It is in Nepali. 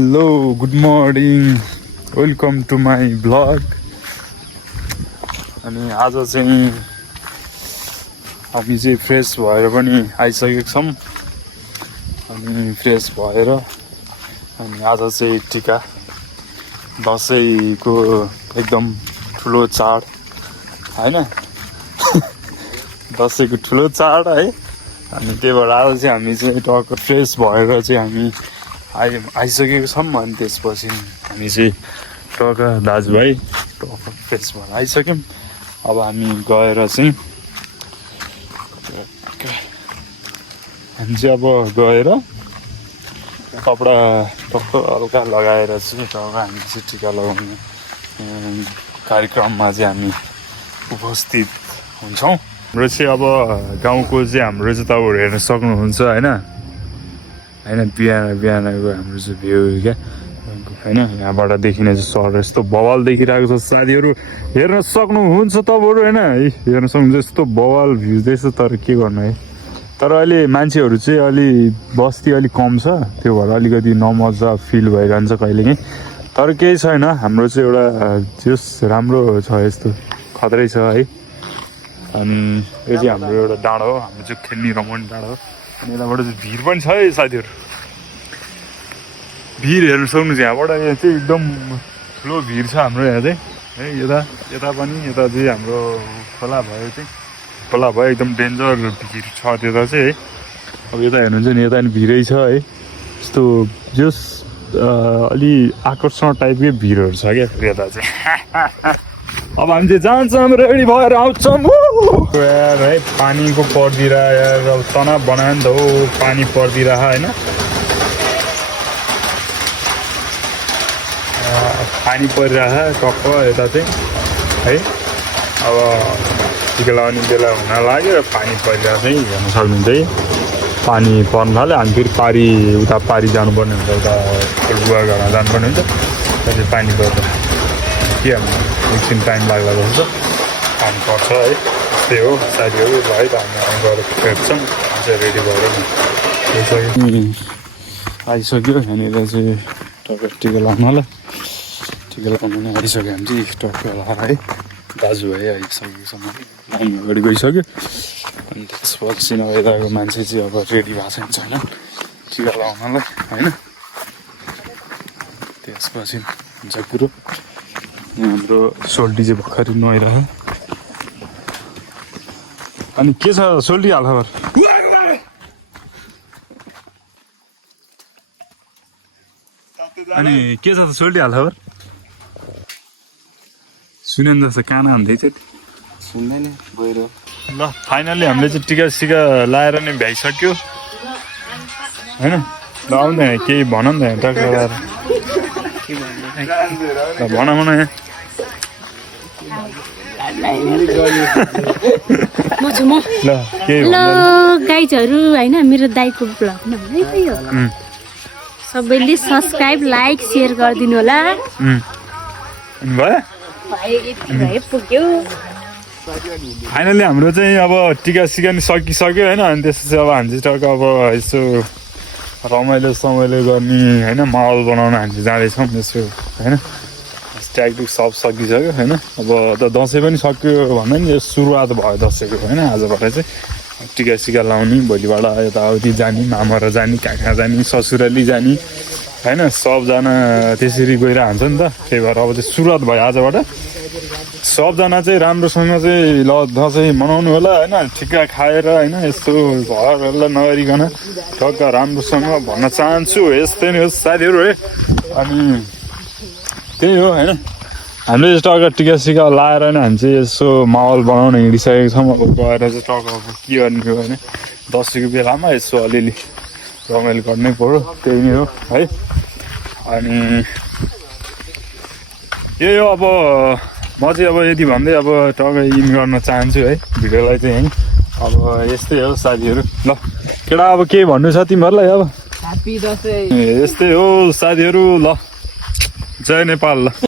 Hello good morning welcome to my blog. अनि आज चाहिँ हामी चाहिँ फ्रेस भएर पनि आइसकेको छौँ। अनि फ्रेस भएर अनि आज चाहिँ टिका दसैँको एकदम ठुलो चाड होइन दसैँको ठुलो चाड है। अनि त्यही भएर आज चाहिँ हामी चाहिँ टक्क फ्रेस भएर चाहिँ हामी आइसकेको छौँ। अनि त्यसपछि हामी चाहिँ टक्क दाजुभाइ टक्क फ्रेस भएर आइसक्यौँ। अब हामी गएर चाहिँ अब गएर कपडा टक्क हल्का लगाएर चाहिँ टक्क हामी चाहिँ टिका लगाउने कार्यक्रममा चाहिँ हामी उपस्थित हुन्छौँ। हाम्रो चाहिँ अब गाउँको चाहिँ हाम्रो चाहिँ तपाईँहरू हेर्न सक्नुहुन्छ होइन बिहानको हाम्रो चाहिँ भ्यू क्या होइन। यहाँबाट देखिने चाहिँ सहर यस्तो बवाल देखिरहेको छ साथीहरू, हेर्न सक्नुहुन्छ तपाईँहरू होइन हेर्न सक्नुहुन्छ यस्तो बवाल भ्यू देख्छ। तर के गर्नु है, तर अहिले मान्छेहरू चाहिँ अलि बस्ती अलिक कम छ, त्यो भएर अलिकति नमजा फिल भइरहन्छ कहिलेकाहीँ। तर केही छैन, हाम्रो चाहिँ एउटा जस राम्रो छ, यस्तो खतरै छ है। अनि यो चाहिँ हाम्रो एउटा डाँडो हो, हाम्रो चाहिँ खेल्ने रमाउने डाँडो हो। अनि यताबाट चाहिँ भिर पनि छ है साथीहरू, भिर हेर्नु सक्नुहुन्छ। यहाँबाट यहाँ चाहिँ एकदम ठुलो भिर छ हाम्रो यहाँ चाहिँ है। यता पनि यता चाहिँ हाम्रो खोला भयो एकदम डेन्जर भिर छ त्यता चाहिँ है। अब यता हेर्नुहुन्छ नि, यता पनि भिरै छ है। यस्तो जस अलि आकर्षण टाइपकै भिरहरू छ क्या यता चाहिँ। अब हामी चाहिँ जान्छौँ, रेडी भएर आउँछौँ यार है। पानीको पर्दिरह यार, अब तनाव बनायो नि त हो, पानी पर्दिरह होइन। पानी परिरह टक्क यता चाहिँ है। अब टिका लगाउने बेला हुन लाग्यो र पानी परिरह चाहिँ हेर्न सक्नुहुन्छ है। पानी पर्न थाल्यो, हामी फेरि उता पारी जानुपर्ने हुन्छ, उता गुवा घरमा जानुपर्ने हुन्छ। त्यहाँ चाहिँ पानी पर्छ के एकछिन टाइम लाग्ला जस्तो पानी पर्छ है। त्यस्तै हो साथीहरू है। त हामी गएर भेट्छौँ चाहिँ रेडी भएर आइसक्यो। यहाँनिर चाहिँ टक्क टिका लगाउनलाई आइसक्यो। हामी चाहिँ टक्क लगाएर है दाजुभाइ आइसकेको छ, लाइन अगाडि गइसक्यो। अनि त्यसपछि यताको मान्छे चाहिँ अब रेडी भएको छैन टिका लगाउनलाई होइन। त्यसपछि हुन्छ कुरो। हाम्रो सोल्टी चाहिँ भर्खरै नुहाइरह्यो। अनि के छ सोल्टी हालखबर? अनि के छ त सोल्टी हालखबर? सुने जस्तो काना हुँदैछ सुन्दैन गएर। ल फाइनल्ली हामीले चाहिँ टिका सिका लाएर नै भ्याइसक्यो होइन। ल आउँदैन केही भन नि त टक्क लगाएर भन यहाँ। हेलो गाइजहरू होइन, मेरो दाइको ब्लगमा है त यो। सबैले सब्सक्राइब लाइक सेयर गरिदिनु होला। पुग्यो फाइनल्ली हाम्रो चाहिँ अब टिका सिका नि सकिसक्यो होइन। अनि त्यसपछि अब हामी चाहिँ टक्क अब यसो रमाइलो गर्ने होइन माहौल बनाउन हामी चाहिँ जाँदैछौँ यसो होइन। ट्याकटुक सब सकिसक्यो होइन। अब त दसैँ पनि सक्यो भन्दा नि सुरुवात भयो दसैँको होइन। आजबाट चाहिँ टिका सिका लाउने, भोलिबाट यताउति जाने, मामर जाने, कहाँ जाने, ससुराली जाने होइन। सबजना त्यसरी गइरहन्छ नि त। त्यही भएर अब चाहिँ सुरुवात भयो आजबाट। सबजना चाहिँ राम्रोसँग चाहिँ ल दसैँ मनाउनु होला होइन। ठिक्का खाएर होइन, यस्तो घरहरूलाई नगरिकन टक्क राम्रोसँग भन्न चाहन्छु। यस्तै नै हो साथीहरू है। अनि त्यही हो होइन, हामीले चाहिँ टक्क टिका सिका लाएर नै हामी चाहिँ यसो माहौल बनाउन हिँडिसकेको छौँ। अब गएर चाहिँ टक्क के गर्ने हो होइन, दसैँको बेलामा यसो अलिअलि रमाइलो गर्नै पऱ्यो, त्यही नै हो है। अनि यही हो, अब म चाहिँ अब यति भन्दै अब टक्क इन गर्न चाहन्छु है भिडियोलाई चाहिँ है। अब यस्तै हो साथीहरू। ल केटा अब केही भन्नु छ तिमीहरूलाई? अब ह्याप्पी दसैँ। यस्तै हो साथीहरू। ल जय नेपाल। ल